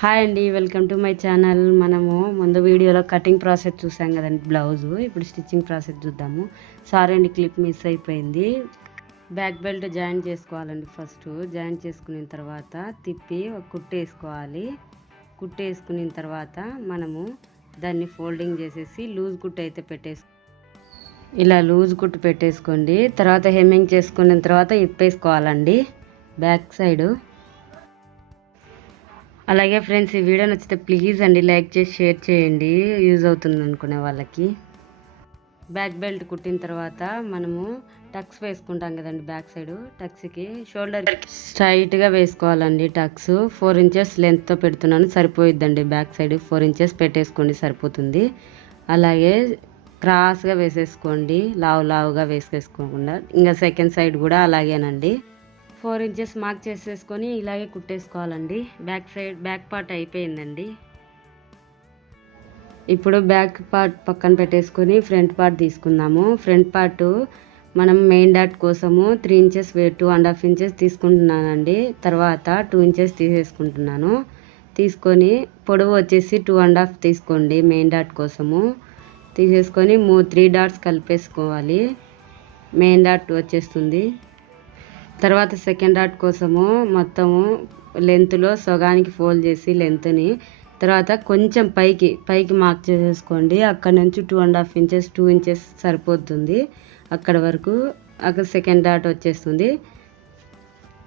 Hi అండి, welcome to my channel. మనము ముందు వీడియోలో కటింగ్ ప్రాసెస్ చూసాం కదండి బ్లౌజు. ఇప్పుడు స్టిచ్చింగ్ ప్రాసెస్ చూద్దాము. సారీ అండి, క్లిప్ మిస్ అయిపోయింది. బ్యాక్ బెల్ట్ జాయిన్ చేసుకోవాలండి. ఫస్ట్ జాయిన్ చేసుకున్న తర్వాత తిప్పి ఒక కుట్టు వేసుకోవాలి. కుట్టు వేసుకున్న తర్వాత మనము దాన్ని ఫోల్డింగ్ చేసేసి లూజ్ కుట్టు అయితే ఇలా లూజ్ కుట్టు పెట్టేసుకోండి. తర్వాత హెమ్మింగ్ చేసుకున్న తర్వాత ఇప్పేసుకోవాలండి బ్యాక్ సైడు. అలాగే ఫ్రెండ్స్, ఈ వీడియో నచ్చితే ప్లీజ్ అండి లైక్ చేసి షేర్ చేయండి, యూజ్ అవుతుంది అనుకునే వాళ్ళకి. బ్యాక్ బెల్ట్ కుట్టిన తర్వాత మనము టక్స్ వేసుకుంటాం కదండి బ్యాక్ సైడ్. టక్స్కి షోల్డర్ స్ట్రైట్గా వేసుకోవాలండి. టక్స్ 4 ఇంచెస్ లెంత్తో పెడుతున్నాను, సరిపోయిద్దండి. బ్యాక్ సైడ్ 4 ఇంచెస్ పెట్టేసుకోండి, సరిపోతుంది. అలాగే క్రాస్గా వేసేసుకోండి, లావుగా వేసేసుకోకుండా. ఇంకా సెకండ్ సైడ్ కూడా అలాగేనండి. 4 ఇంచెస్ మార్క్ చేసేసుకొని ఇలాగే కుట్టేసుకోవాలండి. బ్యాక్ పార్ట్ అయిపోయిందండి. ఇప్పుడు బ్యాక్ పార్ట్ పక్కన పెట్టేసుకొని ఫ్రంట్ పార్ట్ తీసుకుందాము. ఫ్రంట్ పార్ట్ మనం మెయిన్ డాట్ కోసము 3 ఇంచెస్ 2.5 ఇంచెస్ తీసుకుంటున్నానండి. తర్వాత 2 ఇంచెస్ తీసేసుకుంటున్నాను. తీసుకొని పొడవు వచ్చేసి 2.5 తీసుకోండి. మెయిన్ డాట్ కోసము తీసేసుకొని 3 డాట్స్ కలిపేసుకోవాలి. మెయిన్ డాట్ వచ్చేస్తుంది. తర్వాత సెకండ్ డాట్ కోసము మొత్తము లెంత్లో సగానికి ఫోల్డ్ చేసి లెంత్ని తర్వాత కొంచెం పైకి మార్క్ చేసేసుకోండి. అక్కడ నుంచి 2.5 ఇంచెస్ 2 ఇంచెస్ సరిపోతుంది. అక్కడ వరకు అక్కడ సెకండ్ డాట్ వచ్చేస్తుంది.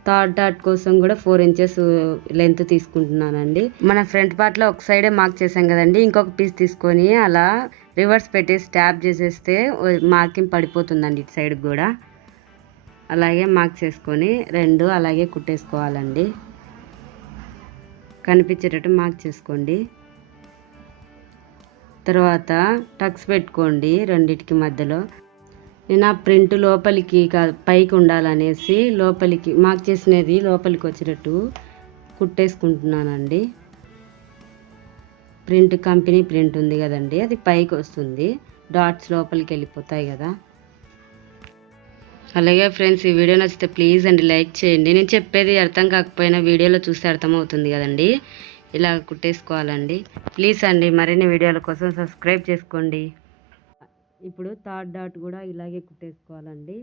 థర్డ్ డాట్ కోసం కూడా 4 ఇంచెస్ లెంత్ తీసుకుంటున్నానండి. మన ఫ్రంట్ పార్ట్లో ఒక సైడే మార్క్ చేసాం కదండి, ఇంకొక పీస్ తీసుకొని అలా రివర్స్ పెట్టేసి ట్యాప్ చేసేస్తే మార్కింగ్ పడిపోతుందండి ఇటు సైడ్ కూడా. అలాగే మార్క్ చేసుకొని 2 అలాగే కుట్టేసుకోవాలండి. కనిపించేటట్టు మార్క్ చేసుకోండి. తర్వాత టక్స్ పెట్టుకోండి రెండిటికి మధ్యలో. నేను ఆ ప్రింట్ లోపలికి పైకి ఉండాలనేసి లోపలికి మార్క్ చేసినది లోపలికి వచ్చేటట్టు కుట్టేసుకుంటున్నానండి. ప్రింట్ కంపెనీ ప్రింట్ ఉంది కదండి, అది పైకి వస్తుంది. డాట్స్ లోపలికి వెళ్ళిపోతాయి కదా. అలాగే ఫ్రెండ్స్, ఈ వీడియో నచ్చితే ప్లీజ్ అండి లైక్ చేయండి. నేను చెప్పేది అర్థం కాకపోయినా వీడియోలో చూస్తే అర్థమవుతుంది కదండి. ఇలా కుట్టేసుకోవాలండి. ప్లీజ్ అండి మరిన్ని వీడియోల కోసం సబ్స్క్రైబ్ చేసుకోండి. ఇప్పుడు థర్డ్ డాట్ కూడా ఇలాగే కుట్టేసుకోవాలండి.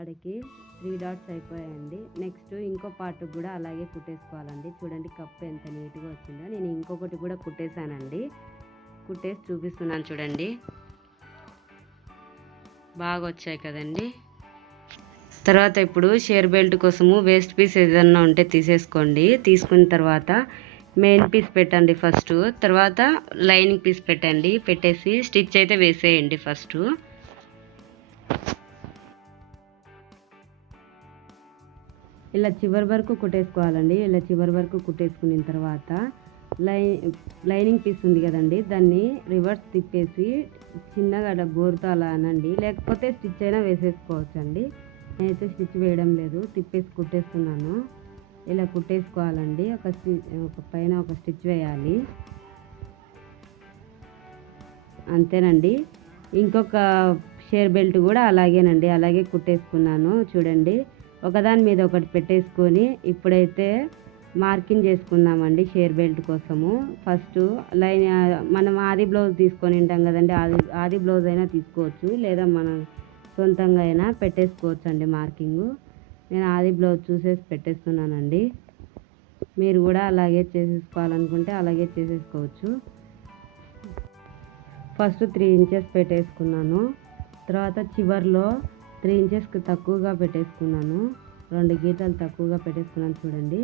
అడికి 3 డాట్స్ అయిపోయాయండి. నెక్స్ట్ ఇంకో పార్ట్ కూడా అలాగే కుట్టేసుకోవాలండి. చూడండి కప్పు ఎంత నీట్గా వచ్చిందో. నేను ఇంకొకటి కూడా కుట్టేశానండి. కుట్టేసి చూపిస్తున్నాను చూడండి. బాగా వచ్చాయి కదండి. తర్వాత ఇప్పుడు షేర్ బెల్ట్ కోసము వేస్ట్ పీస్ ఏదన్నా ఉంటే తీసేసుకోండి. తీసుకున్న తర్వాత మెయిన్ పీస్ పెట్టండి ఫస్ట్. తర్వాత లైనింగ్ పీస్ పెట్టండి. పెట్టేసి స్టిచ్ అయితే వేసేయండి ఫస్ట్. ఇలా చివరి వరకు కుట్టేసుకోవాలండి. ఇలా చివరి వరకు కుట్టేసుకున్న తర్వాత లైనింగ్ పీస్ ఉంది కదండి, దాన్ని రివర్స్ తిప్పేసి చిన్నగా గోరుతో అలా అనండి. లేకపోతే స్టిచ్ అయినా వేసేసుకోవచ్చు అండి. నేనైతే స్టిచ్ వేయడం లేదు, తిప్పేసి కుట్టేస్తున్నాను. ఇలా కుట్టేసుకోవాలండి. ఒక పైన ఒక స్టిచ్ వేయాలి, అంతేనండి. ఇంకొక షేర్ బెల్ట్ కూడా అలాగేనండి, అలాగే కుట్టేసుకున్నాను. చూడండి ఒకదాని మీద ఒకటి పెట్టేసుకొని ఇప్పుడైతే మార్కింగ్ చేసుకుందామండి షేర్ బెల్ట్ కోసము. ఫస్ట్ మనం ఆది బ్లౌజ్ తీసుకొని ఉంటాం కదండి, ఆది బ్లౌజ్ అయినా తీసుకోవచ్చు, లేదా మనం సొంతంగా అయినా పెట్టేసుకోవచ్చు అండి మార్కింగు. నేను ఆది బ్లౌజ్ చూసేసి పెట్టేస్తున్నానండి. మీరు కూడా అలాగే చేసేసుకోవాలనుకుంటే అలాగే చేసేసుకోవచ్చు. ఫస్ట్ 3 ఇంచెస్ పెట్టేసుకున్నాను. తర్వాత చివర్లో 3 ఇంచెస్కి తక్కువగా పెట్టేసుకున్నాను. 2 గీతలు తక్కువగా పెట్టేసుకున్నాను చూడండి.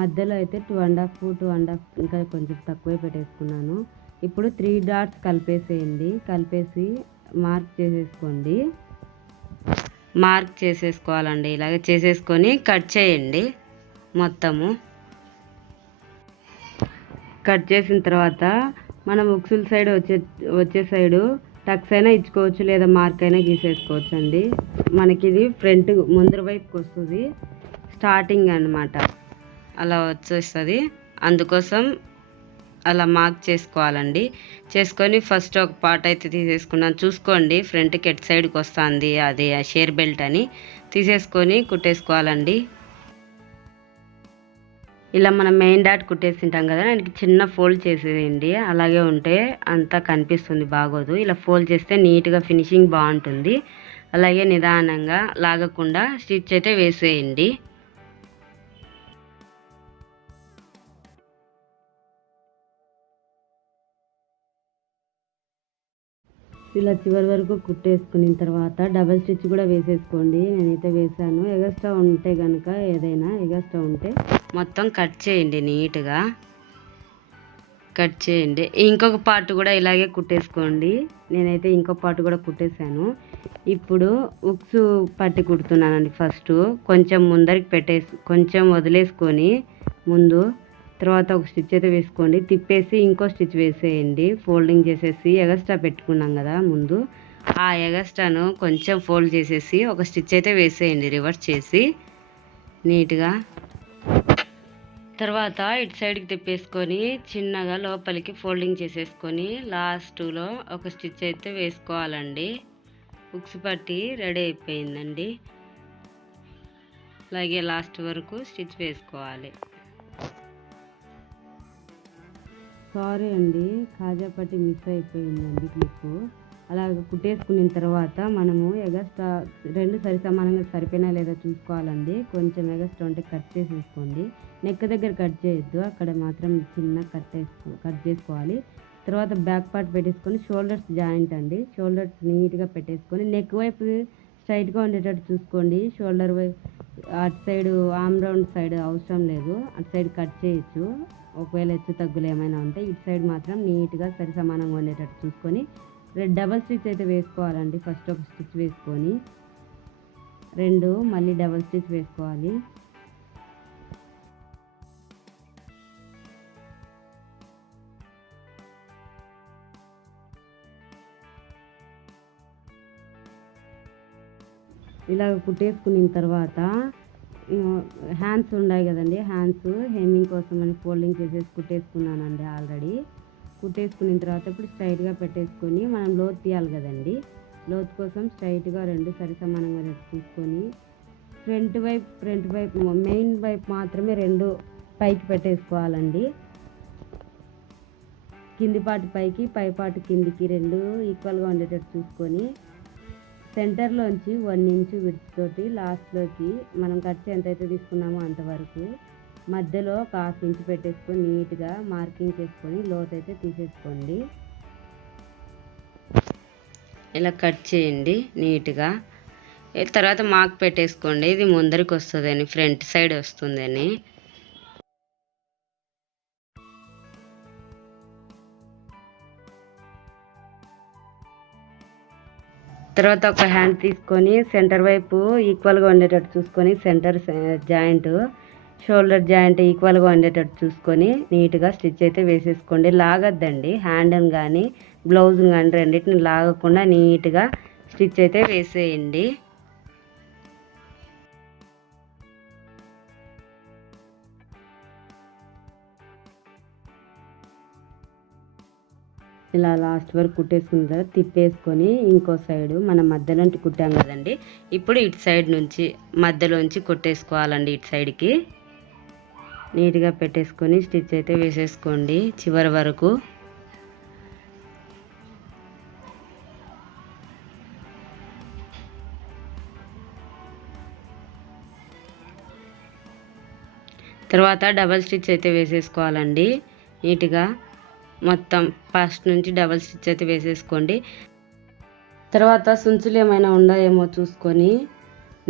మధ్యలో అయితే 2.5 ఇంకా కొంచెం తక్కువే పెట్టేసుకున్నాను. ఇప్పుడు 3 డాట్స్ కలిపేసేయండి. కలిపేసి మార్క్ చేసేసుకోండి. మార్క్ చేసేసుకోవాలండి. ఇలాగే చేసేసుకొని కట్ చేయండి మొత్తము. కట్ చేసిన తర్వాత మనం ఉక్సుల సైడ్ వచ్చే సైడు టక్స్ అయినా ఇచ్చుకోవచ్చు, లేదా మార్క్ అయినా గీసేసుకోవచ్చు అండి. మనకి ఇది ఫ్రంట్ ముందర వైపుకి వస్తుంది, స్టార్టింగ్ అన్నమాట. అలా వచ్చేస్తుంది, అందుకోసం అలా మార్క్ చేసుకోవాలండి. చేసుకొని ఫస్ట్ ఒక పార్ట్ అయితే తీసేసుకున్నాను. చూసుకోండి ఫ్రంట్కి ఎట్ సైడ్కి వస్తుంది అది షేర్ బెల్ట్ అని. తీసేసుకొని కుట్టేసుకోవాలండి. ఇలా మనం మెయిన్ డాట్ కుట్టేసింటాం కదా, దానికి చిన్న ఫోల్డ్ చేసేయండి. అలాగే ఉంటే అంతా కనిపిస్తుంది, బాగోదు. ఇలా ఫోల్డ్ చేస్తే నీట్గా ఫినిషింగ్ బాగుంటుంది. అలాగే నిదానంగా లాగకుండా స్టిచ్ అయితే వేసేయండి. ఇలా చివరి వరకు కుట్టేసుకున్న తర్వాత డబల్ స్టిచ్ కూడా వేసేసుకోండి. నేనైతే వేసాను. ఎగస్ట్రా ఉంటే కనుక ఏదైనా ఎగస్ట్రా ఉంటే మొత్తం కట్ చేయండి, నీట్గా కట్ చేయండి. ఇంకొక పార్ట్ కూడా ఇలాగే కుట్టేసుకోండి. నేనైతే ఇంకో పార్ట్ కూడా కుట్టేశాను. ఇప్పుడు ఉక్స్ పట్టి కుడుతున్నానండి. ఫస్ట్ కొంచెం ముందరికి పెట్టేసి కొంచెం వదిలేసుకొని ముందు, తర్వాత ఒక స్టిచ్ అయితే వేసుకోండి. తిప్పేసి ఇంకో స్టిచ్ వేసేయండి. ఫోల్డింగ్ చేసేసి ఎగస్ట్రా పెట్టుకున్నాం కదా ముందు, ఆ ఎగస్ట్రాను కొంచెం ఫోల్డ్ చేసేసి ఒక స్టిచ్ అయితే వేసేయండి, రివర్స్ చేసి నీట్గా. తర్వాత ఇటు సైడ్కి తిప్పేసుకొని చిన్నగా లోపలికి ఫోల్డింగ్ చేసేసుకొని లాస్ట్లో ఒక స్టిచ్ అయితే వేసుకోవాలండి. ఉక్స్ పట్టి రెడీ అయిపోయిందండి. అలాగే లాస్ట్ వరకు స్టిచ్ వేసుకోవాలి. సారీ అండి, కాజా పట్టి మిస్ అయిపోయిందండి క్లిప్. అలాగ కుట్టేసుకున్న తర్వాత మనము ఎగస్ట్రా రెండు సరి సమానంగా సరిపోయినా లేదా చూసుకోవాలండి. కొంచెం ఎగస్ట్రా ఉంటే కట్ చేసేసుకోండి. నెక్ దగ్గర కట్ చేయొద్దు, అక్కడ మాత్రం చిన్న కట్ చేసుకోవాలి. తర్వాత బ్యాక్ పార్ట్ పెట్టేసుకొని షోల్డర్స్ జాయింట్ అండి, షోల్డర్స్ నీట్గా పెట్టేసుకొని నెక్ వైపు స్ట్రైట్గా ఉండేటట్టు చూసుకోండి. షోల్డర్ వైపు అటు సైడ్ ఆర్మ్ రౌండ్ సైడ్ అవసరం లేదు, అటు సైడ్ కట్ చేయొచ్చు. ఒకవేళ హెచ్చు తగ్గులు ఏమైనా ఉంటే ఇటు సైడ్ మాత్రం నీట్గా సరి సమానంగా ఉండేటట్టు చూసుకొని డబల్ స్టిచ్ అయితే వేసుకోవాలండి. ఫస్ట్ ఒక స్టిచ్ వేసుకొని మళ్ళీ డబల్ స్టిచ్ వేసుకోవాలి. ఇలా కుట్టేసుకున్న తర్వాత హ్యాండ్స్ ఉన్నాయి కదండి, హ్యాండ్స్ హెమ్మింగ్ కోసం అని ఫోల్డింగ్ చేసేసి కుట్టేసుకున్నానండి ఆల్రెడీ. కుట్టేసుకున్న తర్వాత ఇప్పుడు స్ట్రైట్గా పెట్టేసుకొని మనం లోతు తీయాలి కదండి, లోతు కోసం స్ట్రైట్గా రెండు సరి సమానంగా తీసుకొని ఫ్రంట్ వైపు మెయిన్ వైపు మాత్రమే రెండు పైకి పెట్టేసుకోవాలండి. కింది పాటు పైకి, పై పాటు కిందికి రెండు ఈక్వల్గా ఉండేటట్టు చూసుకొని సెంటర్లోంచి 1 ఇంచు విడ్త్ తోటి లాస్ట్లోకి మనం కట్ ఎంతైతే తీసుకున్నామో అంతవరకు మధ్యలో ఒక 1/2 ఇంచు పెట్టేసుకొని నీట్గా మార్కింగ్ చేసుకొని లోతు అయితే తీసేసుకోండి. ఇలా కట్ చేయండి నీట్గా. తర్వాత మార్క్ పెట్టేసుకోండి, ఇది ముందరికి వస్తుందని, ఫ్రంట్ సైడ్ వస్తుందని. తర్వాత ఒక హ్యాండ్ తీసుకొని సెంటర్ వైపు ఈక్వల్గా ఉండేటట్టు చూసుకొని సెంటర్ జాయింట్ షోల్డర్ జాయింట్ ఈక్వల్గా ఉండేటట్టు చూసుకొని నీట్గా స్టిచ్ అయితే వేసేసుకోండి. లాగద్దండి, హ్యాండ్ని కానీ బ్లౌజ్ని కానీ రెండింటిని లాగకుండా నీట్గా స్టిచ్ అయితే వేసేయండి. ఇలా లాస్ట్ వరకు కుట్టేసుకున్న తర్వాత తిప్పేసుకొని ఇంకో సైడు మనం మధ్యలోంచి కుట్టాం కదండి, ఇప్పుడు ఇటు సైడ్ నుంచి మధ్యలోంచి కొట్టేసుకోవాలండి. ఇటు సైడ్కి నీట్గా పెట్టేసుకొని స్టిచ్ అయితే వేసేసుకోండి చివరి వరకు. తర్వాత డబల్ స్టిచ్ అయితే వేసేసుకోవాలండి నీట్గా. మొత్తం ఫస్ట్ నుంచి డబల్ స్టిచ్ అయితే వేసేసుకోండి. తర్వాత సుంచులు ఏమైనా ఉన్నాయేమో చూసుకొని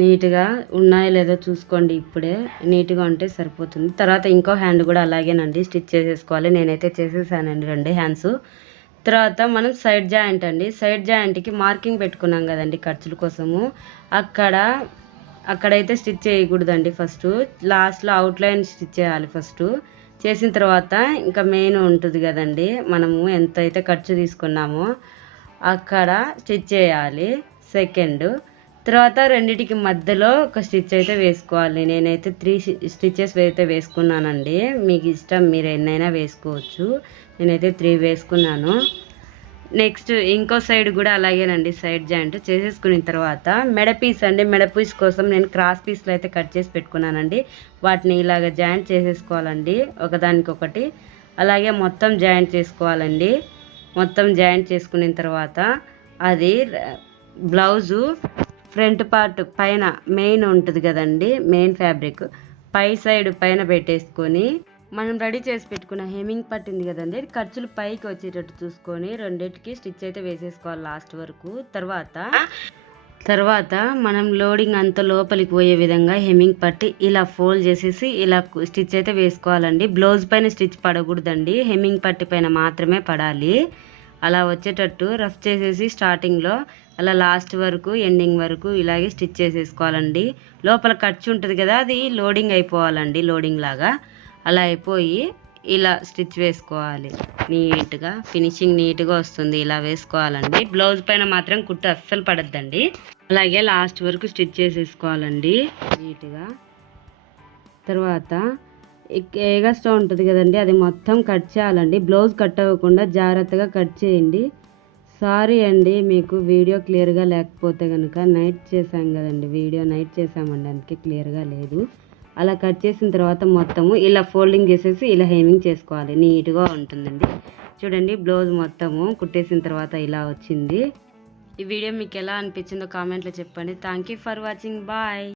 నీట్గా ఉన్నాయో లేదో చూసుకోండి. ఇప్పుడే నీట్గా ఉంటే సరిపోతుంది. తర్వాత ఇంకో హ్యాండ్ కూడా అలాగేనండి స్టిచ్ చేసేసుకోవాలి. నేనైతే చేసేసానండి 2 హ్యాండ్స్. తర్వాత మనం సైడ్ జాయింట్ అండి, సైడ్ జాయింట్కి మార్కింగ్ పెట్టుకున్నాం కదండి ఖర్చుల కోసము, అక్కడైతే స్టిచ్ చేయకూడదండి. ఫస్ట్ లాస్ట్లో అవుట్లైన్ స్టిచ్ చేయాలి. ఫస్ట్ చేసిన తర్వాత ఇంకా మెయిన్ ఉంటుంది కదండి, మనము ఎంతైతే ఖర్చు తీసుకున్నామో అక్కడ స్టిచ్ చేయాలి సెకండ్. తర్వాత రెండిటికి మధ్యలో ఒక స్టిచ్ అయితే వేసుకోవాలి. నేనైతే 3 స్టిచెస్ అయితే వేసుకున్నానండి, మీకు ఇష్టం మీరు ఎన్నైనా వేసుకోవచ్చు. నేనైతే 3 వేసుకున్నాను. నెక్స్ట్ ఇంకో సైడ్ కూడా అలాగేనండి, సైడ్ జాయింట్ చేసేసుకున్న తర్వాత మెడ పీస్ అండి, మెడ పీస్ కోసం నేను క్రాస్ పీస్లు అయితే కట్ చేసి పెట్టుకున్నానండి. వాటిని ఇలాగ జాయింట్ చేసేసుకోవాలండి ఒకదానికొకటి. అలాగే మొత్తం జాయింట్ చేసుకోవాలండి. మొత్తం జాయింట్ చేసుకున్న తర్వాత అది బ్లౌజు ఫ్రంట్ పార్ట్ పైన మెయిన్ ఉంటుంది కదండి, మెయిన్ ఫ్యాబ్రిక్ పై సైడ్ పైన పెట్టేసుకొని మనం రెడీ చేసి పెట్టుకున్న హెమ్మింగ్ పట్టింది కదండి, ఖర్చులు పైకి వచ్చేటట్టు చూసుకొని రెండింటికి స్టిచ్ అయితే వేసేసుకోవాలి లాస్ట్ వరకు. తర్వాత మనం లోడింగ్ అంత లోపలికి పోయే విధంగా హెమ్మింగ్ పట్టి ఇలా ఫోల్డ్ చేసేసి ఇలా స్టిచ్ అయితే వేసుకోవాలండి. బ్లౌజ్ పైన స్టిచ్ పడకూడదండి, హెమ్మింగ్ పట్టి పైన మాత్రమే పడాలి. అలా వచ్చేటట్టు రఫ్ చేసేసి స్టార్టింగ్లో అలా లాస్ట్ వరకు ఎండింగ్ వరకు ఇలాగే స్టిచ్ చేసేసుకోవాలండి. లోపల ఖర్చు ఉంటుంది కదా, అది లోడింగ్ అయిపోవాలండి, లోడింగ్ లాగా అలా అయిపోయి ఇలా స్టిచ్ వేసుకోవాలి. నీట్గా ఫినిషింగ్ నీట్గా వస్తుంది, ఇలా వేసుకోవాలండి. బ్లౌజ్ పైన మాత్రం కుట్టు అస్సలు పడద్దండి. అలాగే లాస్ట్ వరకు స్టిచ్ చేసేసుకోవాలండి నీట్గా. తర్వాత ఎగస్ట్రా ఉంటుంది కదండి, అది మొత్తం కట్ చేయాలండి. బ్లౌజ్ కట్ అవ్వకుండా జాగ్రత్తగా కట్ చేయండి. సారీ అండి, మీకు వీడియో క్లియర్గా లేకపోతే కనుక నైట్ చేసాం కదండి, వీడియో నైట్ చేసామండి, అందుకే క్లియర్గా లేదు. అలా కట్ చేసిన తర్వాత మొత్తము ఇలా ఫోల్డింగ్ చేసేసి ఇలా హెమ్మింగ్ చేసుకోవాలి, నీట్గా ఉంటుందండి. చూడండి బ్లౌజ్ మొత్తము కుట్టేసిన తర్వాత ఇలా వచ్చింది. ఈ వీడియో మీకు ఎలా అనిపించిందో కామెంట్లో చెప్పండి. Thank you for watching, bye.